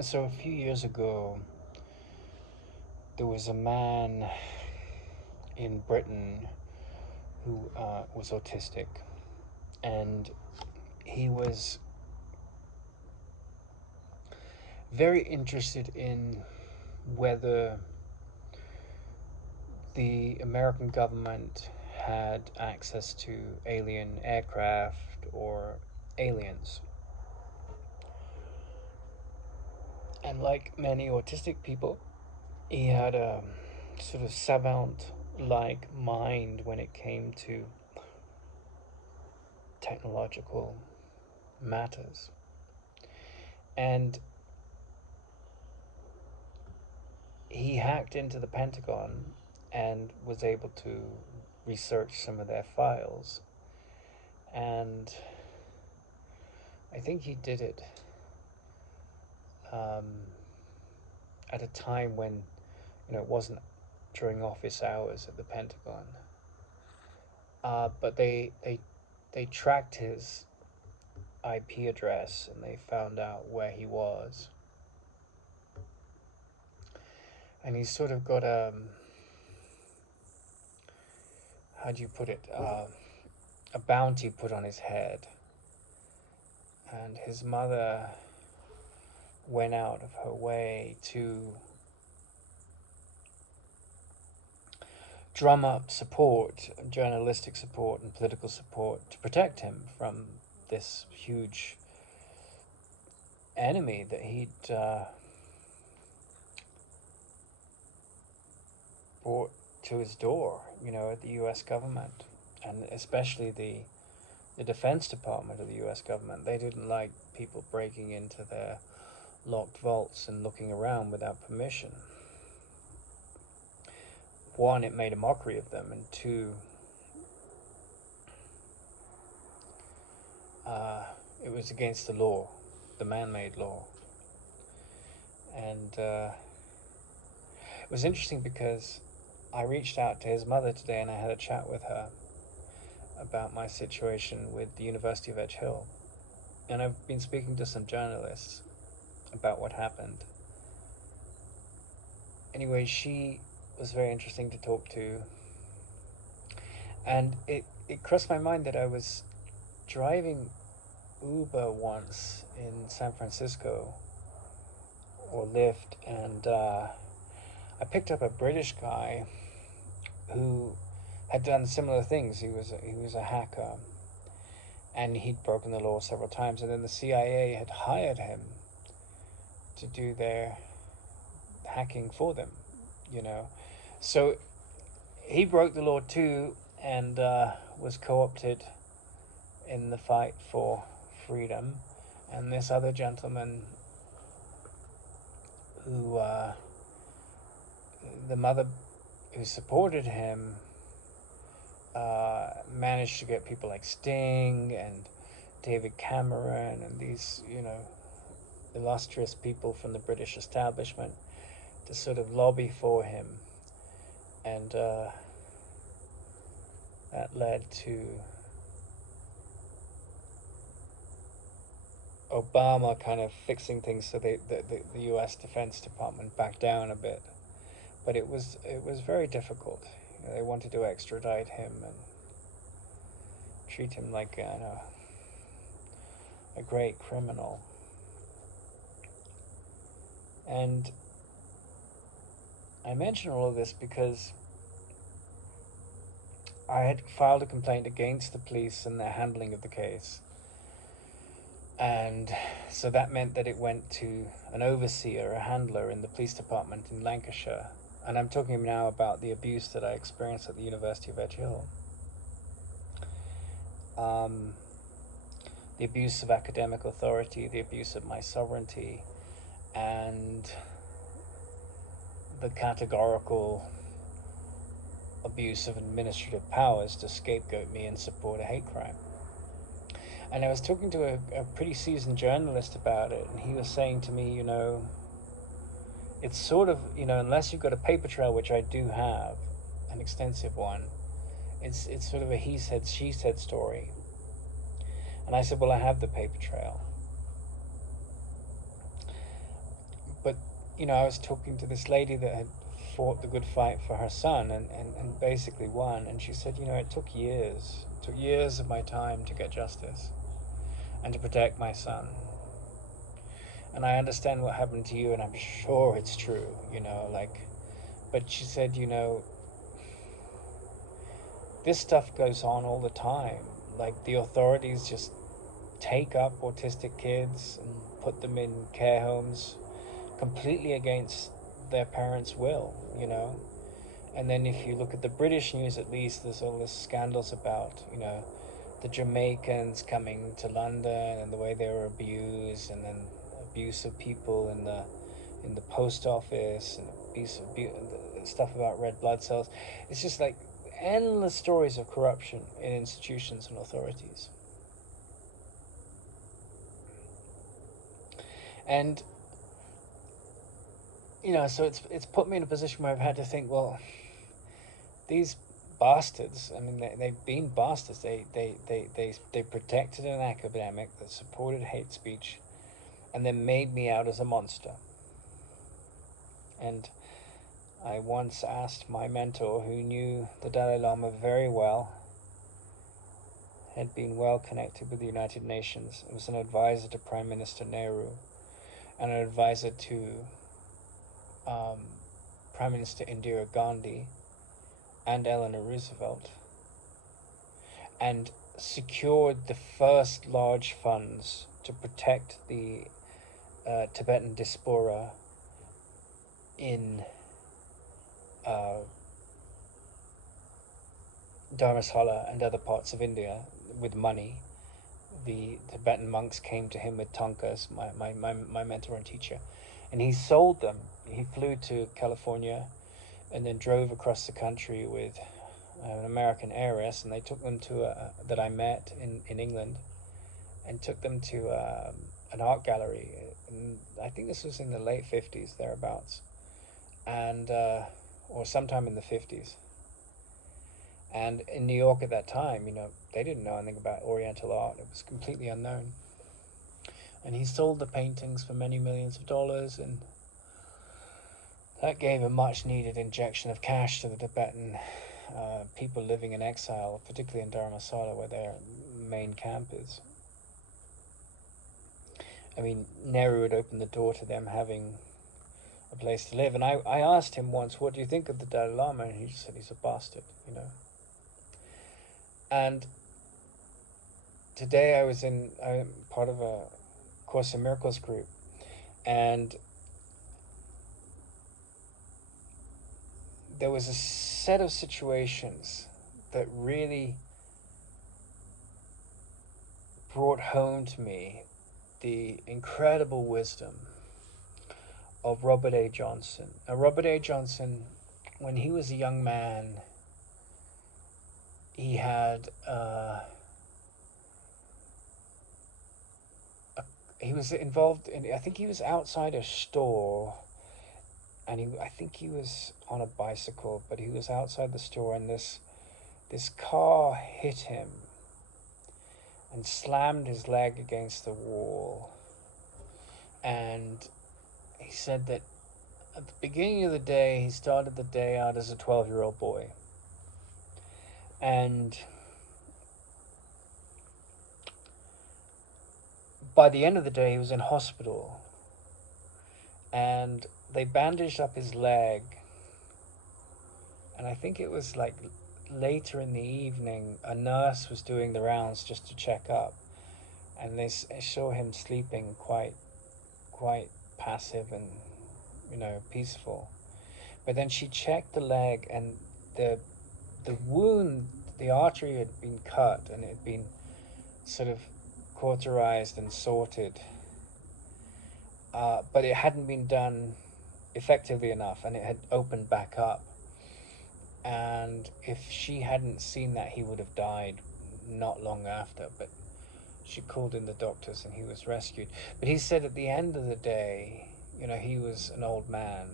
So a few years ago, there was a man in Britain who was autistic, and he was very interested in whether the American government had access to alien aircraft or aliens. And like many autistic people, he had a sort of savant like mind when it came to technological matters. And he hacked into the Pentagon and was able to research some of their files. And I think he did it um, at a time when it wasn't during office hours at the Pentagon. But they tracked his IP address and they found out where he was. And he's sort of got how do you put it, a bounty put on his head. And his mother went out of her way to drum up support, journalistic support and political support to protect him from this huge enemy that he'd brought to his door, at the U.S. government, and especially the Defense Department of the U.S. government. They didn't like people breaking into their locked vaults and looking around without permission. One, it made a mockery of them, and two, it was against the law, the man-made law. And it was interesting because I reached out to his mother today and I had a chat with her about my situation with the University of Edge Hill. And I've been speaking to some journalists about what happened. Anyway, she was very interesting to talk to. And it crossed my mind that I was driving Uber once in San Francisco, or Lyft, and I picked up a British guy who had done similar things. He was a hacker, and he'd broken the law several times. And then the CIA had hired him to do their hacking for them, So he broke the law too, and was co-opted in the fight for freedom. And this other gentleman, who the mother who supported him, managed to get people like Sting and David Cameron and these, illustrious people from the British establishment to sort of lobby for him. And that led to Obama kind of fixing things so the U.S. Defense Department backed down a bit. But it was very difficult. They wanted to extradite him and treat him like a great criminal. And I mention all of this because I had filed a complaint against the police and their handling of the case. And so that meant that it went to an overseer, a handler in the police department in Lancashire. And I'm talking now about the abuse that I experienced at the University of Edge Hill. The abuse of academic authority, the abuse of my sovereignty, and the categorical abuse of administrative powers to scapegoat me and support a hate crime. And I was talking to a pretty seasoned journalist about it, and he was saying to me, it's sort of, unless you've got a paper trail, which I do have, an extensive one, it's sort of a he said, she said story. And I said, well, I have the paper trail. but I was talking to this lady that had fought the good fight for her son and basically won, and she said, it took years. It took years of my time to get justice and to protect my son. And I understand what happened to you, and I'm sure it's true, but she said, this stuff goes on all the time. Like, the authorities just take up autistic kids and put them in care homes completely against their parents' will, And then if you look at the British news, at least, there's all this scandals about, the Jamaicans coming to London and the way they were abused, and then abuse of people in the post office, and stuff about red blood cells. It's just like endless stories of corruption in institutions and authorities. And so it's put me in a position where I've had to think, well, these bastards, I mean, they've been bastards. They protected an academic that supported hate speech, and then made me out as a monster. And I once asked my mentor, who knew the Dalai Lama very well, had been well connected with the United Nations, was an advisor to Prime Minister Nehru, and an advisor to Prime Minister Indira Gandhi and Eleanor Roosevelt, and secured the first large funds to protect the Tibetan diaspora in Dharamsala and other parts of India with money. The Tibetan monks came to him with tankas, my mentor and teacher, and he sold them. He flew to California and then drove across the country with an American heiress, and they took them to that I met in England, and took them to an art gallery. And I think this was in the late 50s, thereabouts, and or sometime in the 50s. And in New York at that time, they didn't know anything about Oriental art. It was completely unknown. And he sold the paintings for many millions of dollars, and that gave a much needed injection of cash to the Tibetan people living in exile, particularly in Dharamsala, where their main camp is. I mean, Nehru had opened the door to them having a place to live. And I asked him once, what do you think of the Dalai Lama? And he just said, he's a bastard, And today I'm part of a Course in Miracles group, and there was a set of situations that really brought home to me the incredible wisdom of Robert A. Johnson. Now, Robert A. Johnson, when he was a young man, he had he was involved in, I think he was outside a store, and I think he was on a bicycle, but he was outside the store, and this car hit him and slammed his leg against the wall. And he said that at the beginning of the day, he started the day out as a 12-year-old boy. And by the end of the day, he was in hospital. And they bandaged up his leg. And I think it was like later in the evening, a nurse was doing the rounds just to check up. And they saw him sleeping quite passive and, peaceful. But then she checked the leg, and the wound, the artery had been cut, and it had been sort of cauterized and sorted. But it hadn't been done effectively enough, and it had opened back up. And if she hadn't seen that, he would have died not long after. But she called in the doctors, and he was rescued. But he said at the end of the day, he was an old man.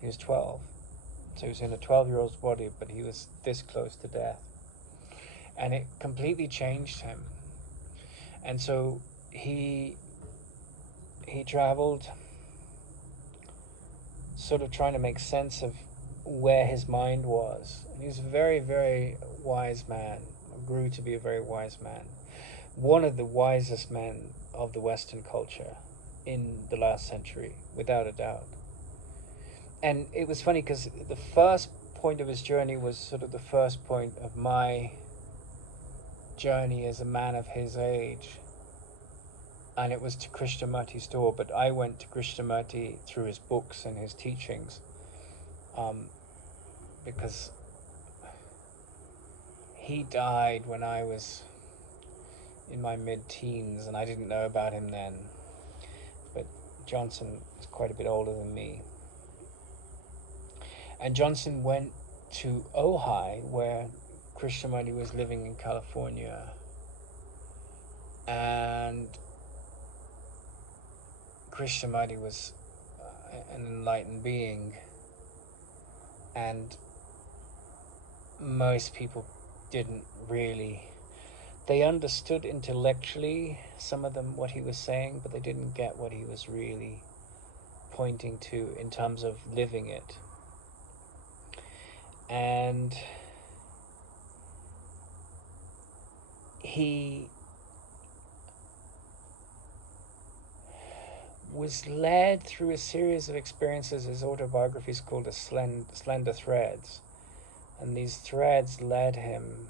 He was 12. So he was in a 12-year-old's body, but he was this close to death. And it completely changed him. And so he he traveled, sort of trying to make sense of where his mind was. And he was a very, very wise man, grew to be a very wise man. One of the wisest men of the Western culture in the last century, without a doubt. And it was funny because the first point of his journey was sort of the first point of my journey as a man of his age. And it was to Krishnamurti's door, but I went to Krishnamurti through his books and his teachings, because he died when I was in my mid-teens, and I didn't know about him then. But Johnson was quite a bit older than me. And Johnson went to Ojai, where Krishnamurti was living in California. And Krishnamurti was an enlightened being. And most people didn't really... They understood intellectually, some of them, what he was saying, but they didn't get what he was really pointing to in terms of living it. And he was led through a series of experiences. His autobiography is called Slender Threads. And these threads led him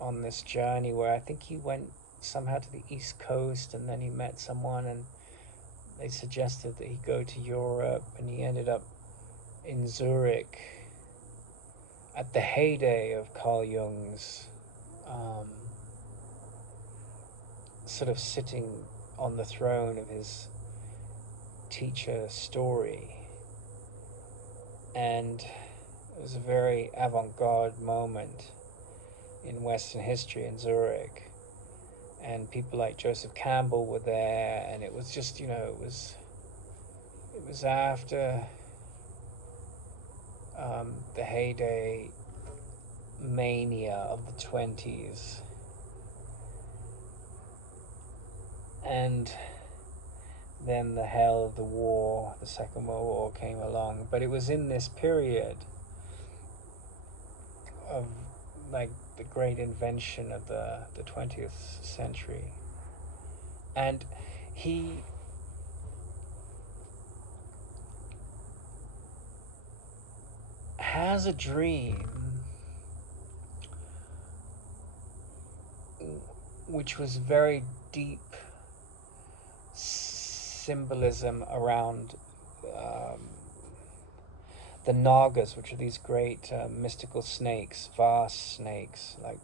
on this journey where I think he went somehow to the East Coast, and then he met someone and they suggested that he go to Europe, and he ended up in Zurich at the heyday of Carl Jung's sort of sitting on the throne of his teacher story. And it was a very avant-garde moment in Western history in Zurich, and people like Joseph Campbell were there, and it was just, it was after the heyday mania of the 20s, and then the hell of the war, the Second World War, came along. But it was in this period of like the great invention of the 20th century. And he has a dream which was very deep symbolism around the Nagas, which are these great mystical snakes, vast snakes, like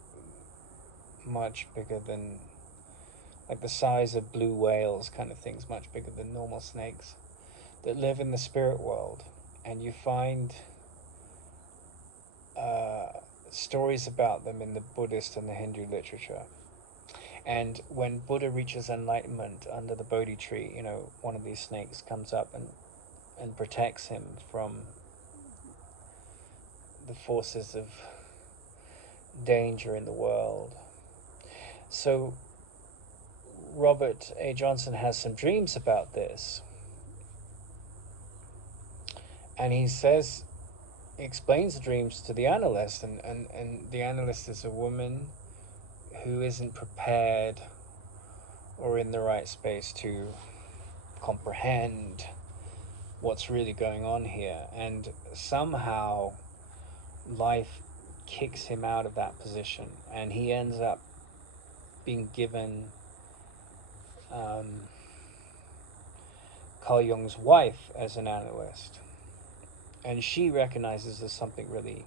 much bigger than, like the size of blue whales kind of things, much bigger than normal snakes, that live in the spirit world. And you find stories about them in the Buddhist and the Hindu literature. And when Buddha reaches enlightenment under the Bodhi tree, one of these snakes comes up and protects him from the forces of danger in the world. So Robert A. Johnson has some dreams about this. And he explains the dreams to the analyst, and the analyst is a woman who isn't prepared or in the right space to comprehend what's really going on here. And somehow life kicks him out of that position, and he ends up being given Carl Jung's wife as an analyst. And she recognizes there's something really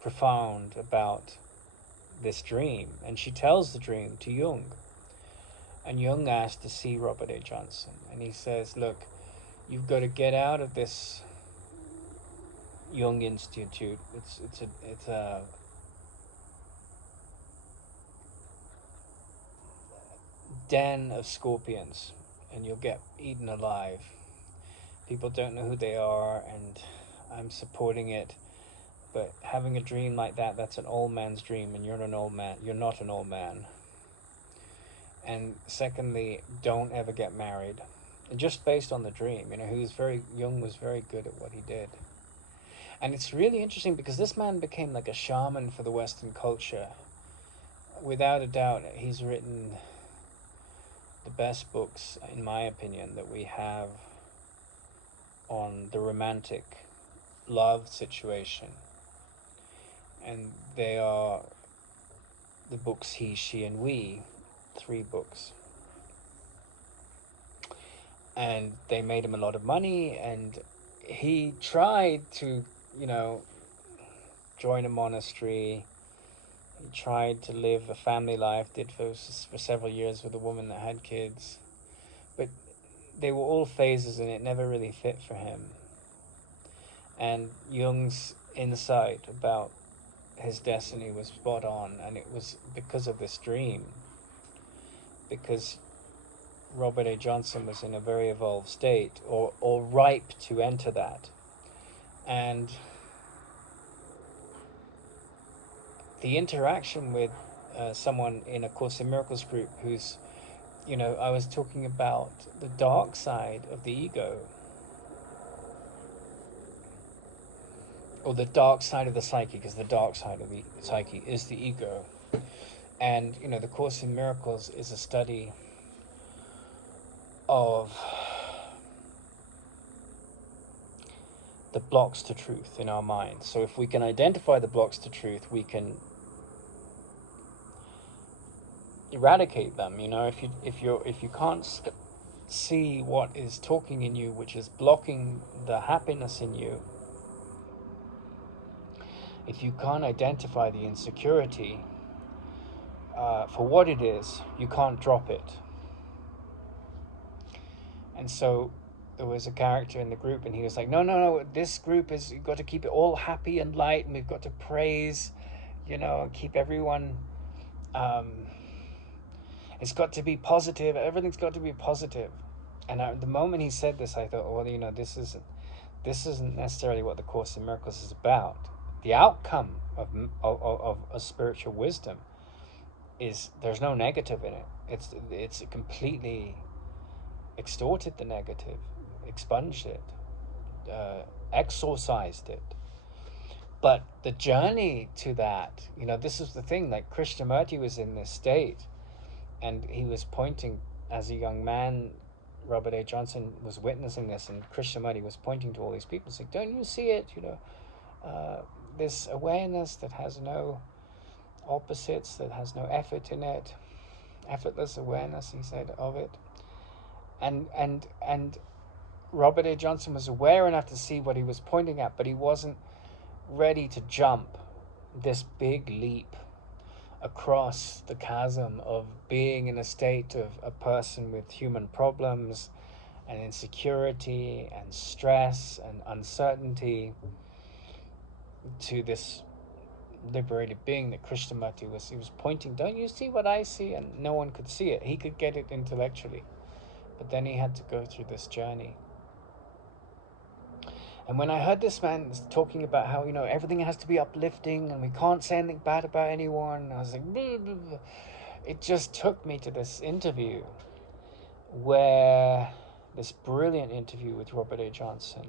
profound about this dream, and she tells the dream to Jung. And Jung asked to see Robert A. Johnson, and he says, look, you've got to get out of this Jung Institute. It's a den of scorpions, and you'll get eaten alive. People don't know who they are, and I'm supporting it. But having a dream like that, that's an old man's dream, and you're not an old man. and secondly, don't ever get married. And just based on the dream, he was very young, was very good at what he did. And it's really interesting because this man became like a shaman for the Western culture. Without a doubt, he's written the best books, in my opinion, that we have on the romantic love situation. And they are the books He, She, and We, 3 books. And they made him a lot of money, and he tried to, join a monastery. He tried to live a family life, did for several years with a woman that had kids. But they were all phases, and it never really fit for him. And Jung's insight about his destiny was spot on, and it was because of this dream. Because Robert A. Johnson was in a very evolved state, or ripe to enter that. And the interaction with someone in a Course in Miracles group who's, I was talking about the dark side of the ego, or the dark side of the psyche, because the dark side of the psyche is the ego. And, the Course in Miracles is a study of the blocks to truth in our mind. So if we can identify the blocks to truth, we can eradicate them. If you can't see what is talking in you, which is blocking the happiness in you, if you can't identify the insecurity for what it is, you can't drop it. And so there was a character in the group, and he was like, no, this group is, you've got to keep it all happy and light, and we've got to praise, and keep everyone, it's got to be positive, everything's got to be positive. And the moment he said this, I thought, well, this isn't necessarily what the Course in Miracles is about. The outcome of a spiritual wisdom is there's no negative in it. It's completely extorted the negative, expunged it, exorcised it. But the journey to that, this is the thing, like Krishnamurti was in this state, and he was pointing, as a young man, Robert A. Johnson was witnessing this, and Krishnamurti was pointing to all these people, saying, don't you see it, this awareness that has no opposites, that has no effort in it, effortless awareness, he said, of it. And Robert A. Johnson was aware enough to see what he was pointing at, but he wasn't ready to jump this big leap across the chasm of being in a state of a person with human problems and insecurity and stress and uncertainty to this liberated being that Krishnamurti was. He was pointing, don't you see what I see? And no one could see it. He could get it intellectually, but then he had to go through this journey. And when I heard this man talking about how, everything has to be uplifting and we can't say anything bad about anyone, I was like, blah, blah, blah. It just took me to this interview, this brilliant interview with Robert A. Johnson.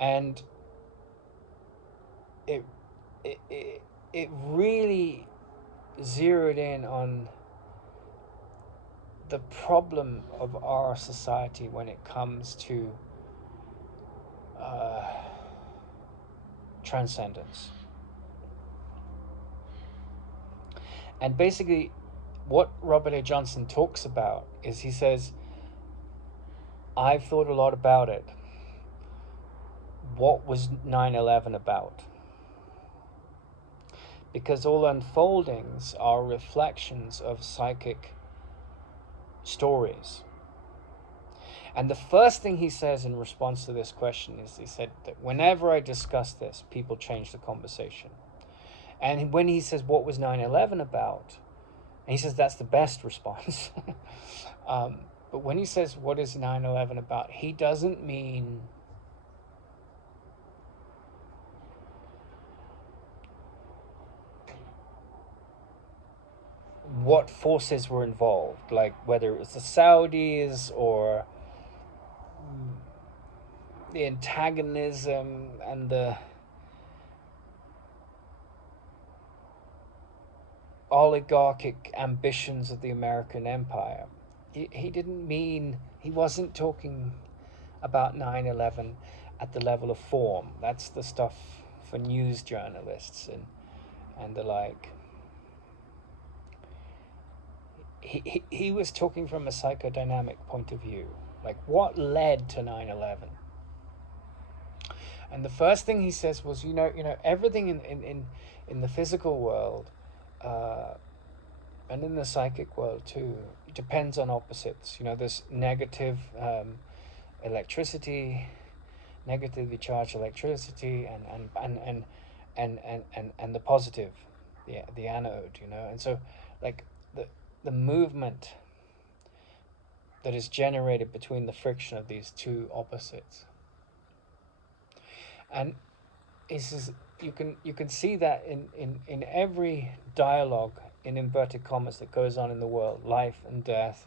And it really zeroed in on the problem of our society when it comes to transcendence. And basically what Robert A. Johnson talks about is, he says, I've thought a lot about it. What was 9/11 about? Because all unfoldings are reflections of psychic stories. And the first thing he says in response to this question is, he said that whenever I discuss this, people change the conversation. And when he says, what was 9/11 about? And he says, that's the best response. But when he says, what is 9/11 about? He doesn't mean what forces were involved, like whether it was the Saudis or the antagonism and the oligarchic ambitions of the American empire. He didn't mean, he wasn't talking about 9/11 at the level of form. That's the stuff for news journalists and the like. He was talking from a psychodynamic point of view. Like, what led to 9/11? And the first thing he says was, everything in the physical world, and in the psychic world too, depends on opposites. There's negative electricity, negatively charged electricity, and the positive, the anode. And so, like, the movement that is generated between the friction of these two opposites. And you can see that in every dialogue, in inverted commas, that goes on in the world: life and death,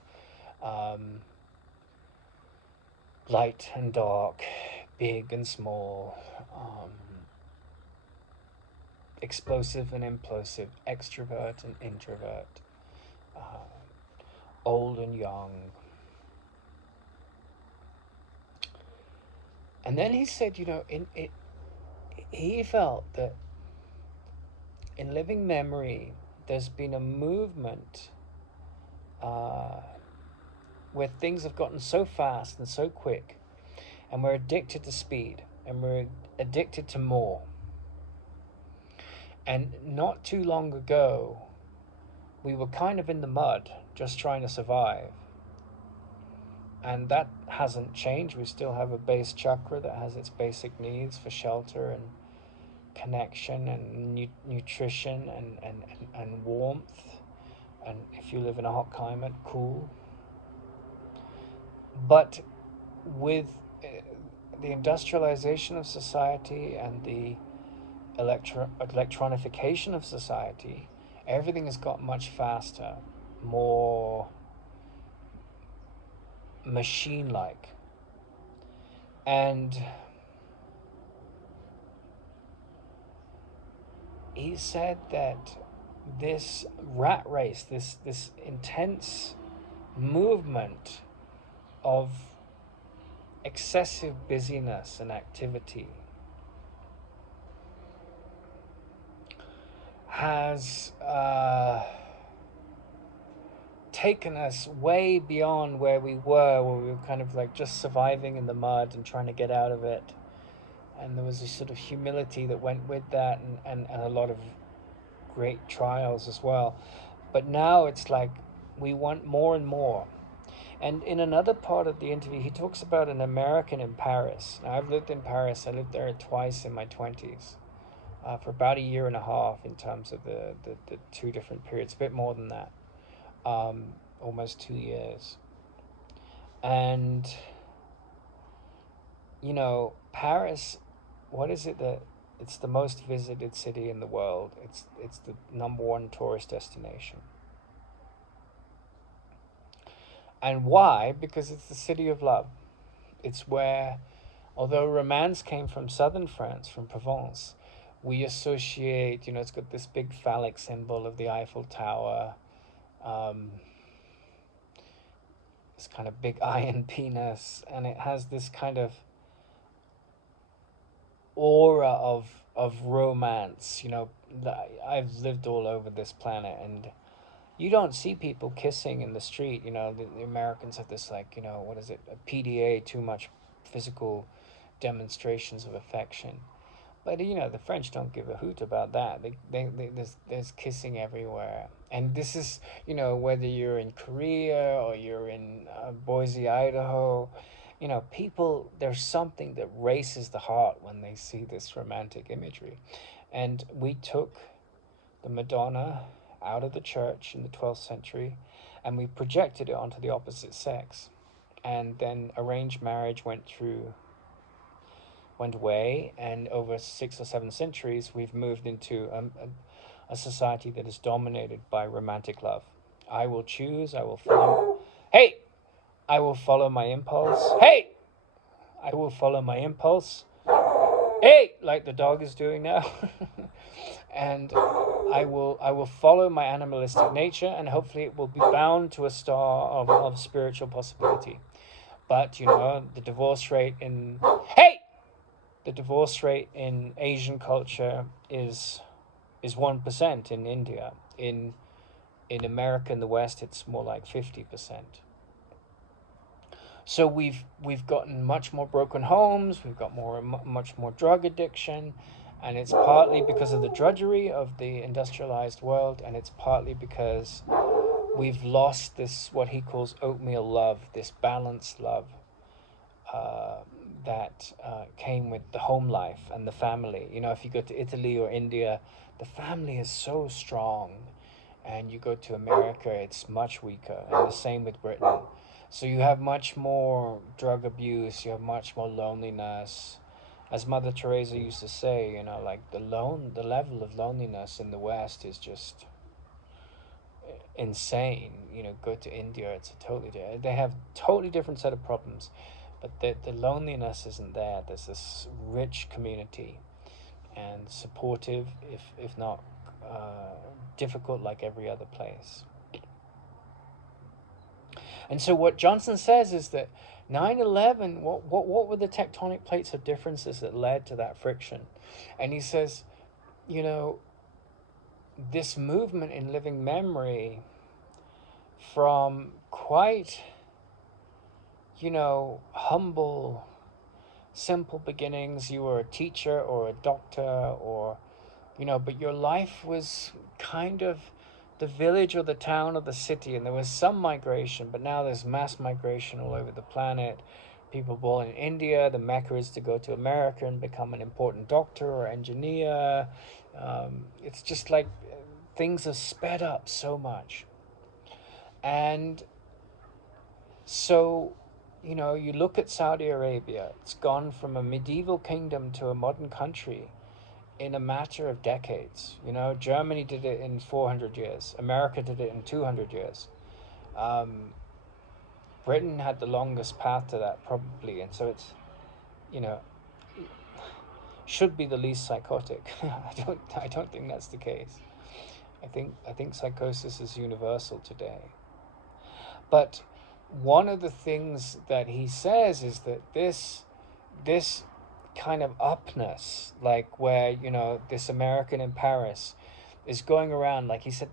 light and dark, big and small, explosive and implosive, extrovert and introvert, old and young. And then he said, he felt that in living memory, there's been a movement where things have gotten so fast and so quick, and we're addicted to speed, and we're addicted to more. And not too long ago, we were kind of in the mud, just trying to survive. And that hasn't changed. We still have a base chakra that has its basic needs for shelter and connection and nutrition and warmth. And if you live in a hot climate, cool. But with the industrialization of society and the electronification of society, everything has got much faster, more machine-like. And he said that this rat race, this intense movement of excessive busyness and activity has taken us way beyond where we were kind of like just surviving in the mud and trying to get out of it. And there was a sort of humility that went with that, and a lot of great trials as well. But now it's like we want more and more. And in another part of the interview, he talks about an American in Paris. Now, I've lived in Paris. I lived there twice in my 20s. For about a year and a half in terms of the two different periods, a bit more than that, almost 2 years. And, Paris, what is it that it's the most visited city in the world? It's the number one tourist destination. And why? Because it's the city of love. It's where, although Romance came from southern France, from Provence, we associate, it's got this big phallic symbol of the Eiffel Tower, this kind of big iron penis, and it has this kind of aura of romance. I've lived all over this planet, and you don't see people kissing in the street. The Americans have this, like, what is it, a PDA, too much physical demonstrations of affection. But, the French don't give a hoot about that. There's kissing everywhere. And this is, whether you're in Korea or you're in Boise, Idaho, people, there's something that races the heart when they see this romantic imagery. And we took the Madonna out of the church in the 12th century, and we projected it onto the opposite sex. And then arranged marriage went away, and over 6 or 7 centuries we've moved into a society that is dominated by romantic love. I will choose. I will follow. Hey, I will follow my impulse. Hey, I will follow my impulse. Hey, like the dog is doing now. And I will follow my animalistic nature, and hopefully it will be bound to a star of spiritual possibility. But the divorce rate in Asian culture is 1% in India. In America and the West, it's more like 50%. So we've gotten much more broken homes. We've got much more drug addiction, and it's partly because of the drudgery of the industrialized world, and it's partly because we've lost this, what he calls oatmeal love, this balanced love that came with the home life and the family. If you go to Italy or India, the family is so strong, and you go to America, it's much weaker, and the same with Britain. So you have much more drug abuse, you have much more loneliness. As Mother Teresa used to say, like the level of loneliness in the West is just insane. Go to India, it's they have totally different set of problems, but the loneliness isn't there. There's this rich community, and supportive, if not difficult, like every other place. And so what Johnson says is that 9/11, what were the tectonic plates of differences that led to that friction? And he says, this movement in living memory, from quite, humble, simple beginnings. You were a teacher or a doctor, or, but your life was kind of the village or the town or the city, and there was some migration, but now there's mass migration all over the planet. People born in India, the Mecca is to go to America and become an important doctor or engineer. It's just like things have sped up so much. And so, you look at Saudi Arabia, it's gone from a medieval kingdom to a modern country in a matter of decades. Germany did it in 400 years. America did it in 200 years. Britain had the longest path to that, probably, and so it's, should be the least psychotic. I don't think that's the case. I think psychosis is universal today. But one of the things that he says is that this kind of upness, like where, this American in Paris is going around, like he said,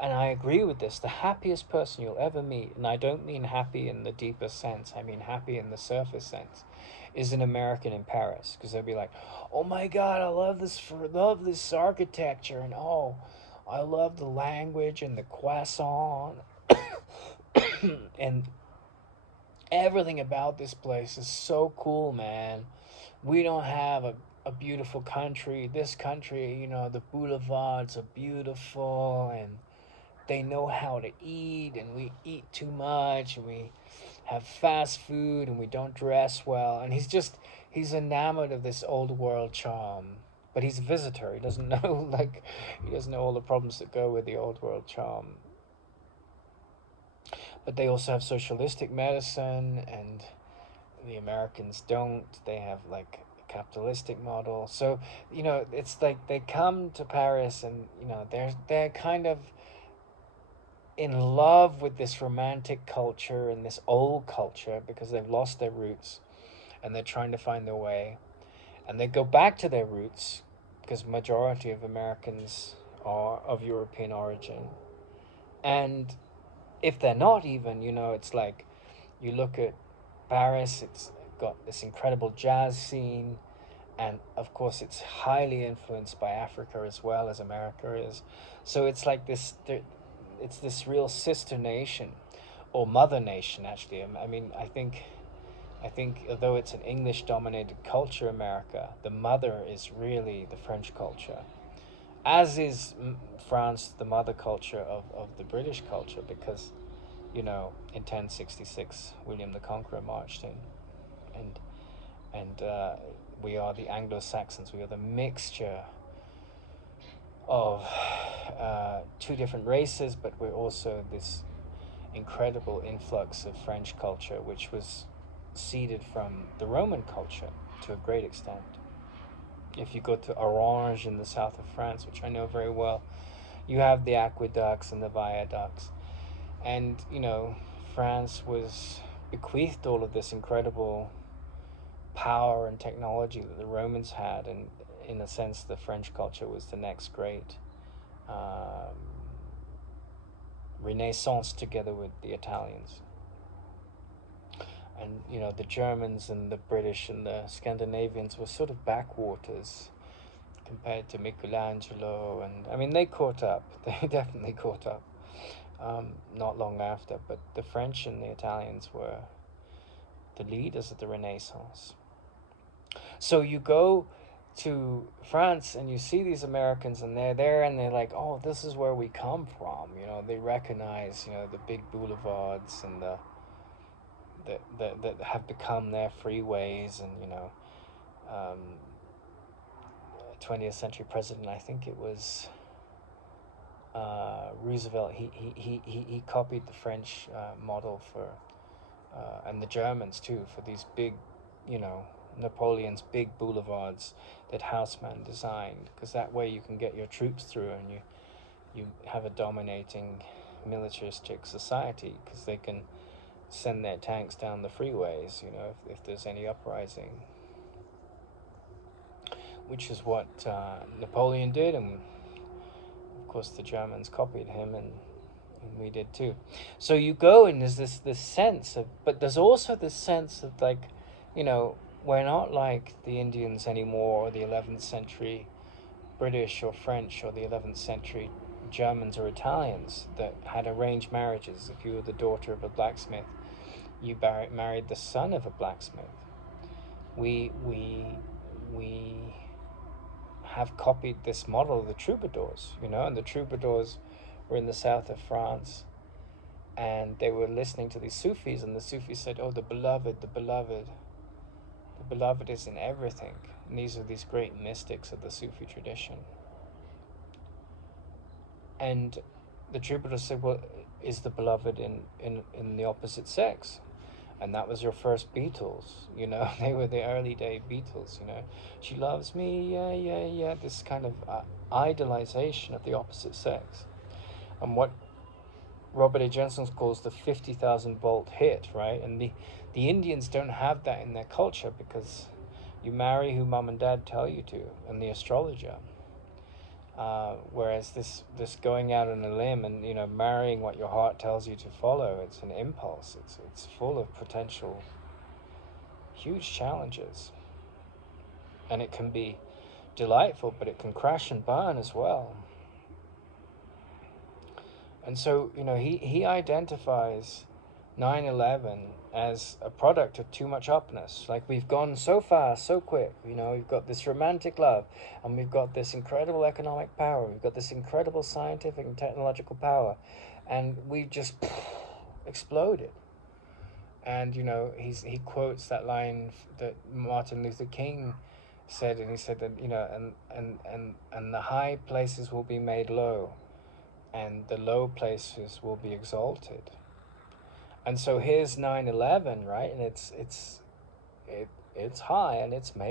and I agree with this, the happiest person you'll ever meet, and I don't mean happy in the deepest sense, I mean happy in the surface sense, is an American in Paris, because they'll be like, oh my God, I love this architecture, and oh, I love the language and the croissant, and everything about this place is so cool, man. We don't have a beautiful country. This country, the boulevards are beautiful, and they know how to eat, and we eat too much, and we have fast food, and we don't dress well. And he's enamored of this old world charm. But he's a visitor. He doesn't know, he doesn't know all the problems that go with the old world charm. But they also have socialistic medicine, and the Americans don't. They have a capitalistic model. So, it's like they come to Paris, and they're kind of in love with this romantic culture and this old culture, because they've lost their roots, and they're trying to find their way. And they go back to their roots, because majority of Americans are of European origin. And if they're not even, it's like, you look at Paris, it's got this incredible jazz scene, and of course it's highly influenced by Africa as well as America is. So it's like this, it's this real sister nation, or mother nation, actually. I mean, I think although it's an English dominated culture, America, the mother is really the French culture, as is France the mother culture of the British culture, because in 1066 William the Conqueror marched in, and we are the Anglo-Saxons. We are the mixture of two different races, but we're also this incredible influx of French culture, which was seeded from the Roman culture to a great extent. If you go to Orange in the south of France, which I know very well, you have the aqueducts and the viaducts. And, France was bequeathed all of this incredible power and technology that the Romans had, and in a sense, the French culture was the next great Renaissance together with the Italians. And the Germans and the British and the Scandinavians were sort of backwaters compared to Michelangelo, and I mean they caught up. They definitely caught up. Not long after, but the French and the Italians were the leaders of the Renaissance. So you go to France and you see these Americans, and they're there and they're like, oh, this is where we come from. They recognize the big boulevards and that have become their freeways, and 20th century president, I think it was Roosevelt. He copied the French model for and the Germans too, for these big, Napoleon's big boulevards that Haussmann designed, because that way you can get your troops through and you have a dominating militaristic society, because they can send their tanks down the freeways, if there's any uprising, which is what Napoleon did, and of course the Germans copied him, and we did too. So you go, and there's this sense of, but there's also this sense of like, we're not like the Indians anymore, or the 11th century British or French, or the 11th century Germans or Italians that had arranged marriages. If you were the daughter of a blacksmith, you married the son of a blacksmith. We have copied this model of the troubadours, and the troubadours were in the south of France, and they were listening to these Sufis, and the Sufis said, oh, the beloved, the beloved. The beloved is in everything. And these are these great mystics of the Sufi tradition. And the troubadours said, well, is the beloved in the opposite sex? And that was your first Beatles, they were the early day Beatles, she loves me, yeah, this kind of idolization of the opposite sex. And what Robert A. Jensen calls the 50,000 volt hit, right? And the Indians don't have that in their culture, because you marry who mom and dad tell you to, and the astrologer. Whereas this going out on a limb and marrying what your heart tells you to follow, it's an impulse. It's full of potential huge challenges, and it can be delightful, but it can crash and burn as well. And so he identifies 9/11 as a product of too much upness. Like, we've gone so fast, so quick. We've got this romantic love, and we've got this incredible economic power. We've got this incredible scientific and technological power, and we've just exploded. And he quotes that line that Martin Luther King said, and he said that and the high places will be made low, and the low places will be exalted. And so here's 9/11, right? And it's high, and it's made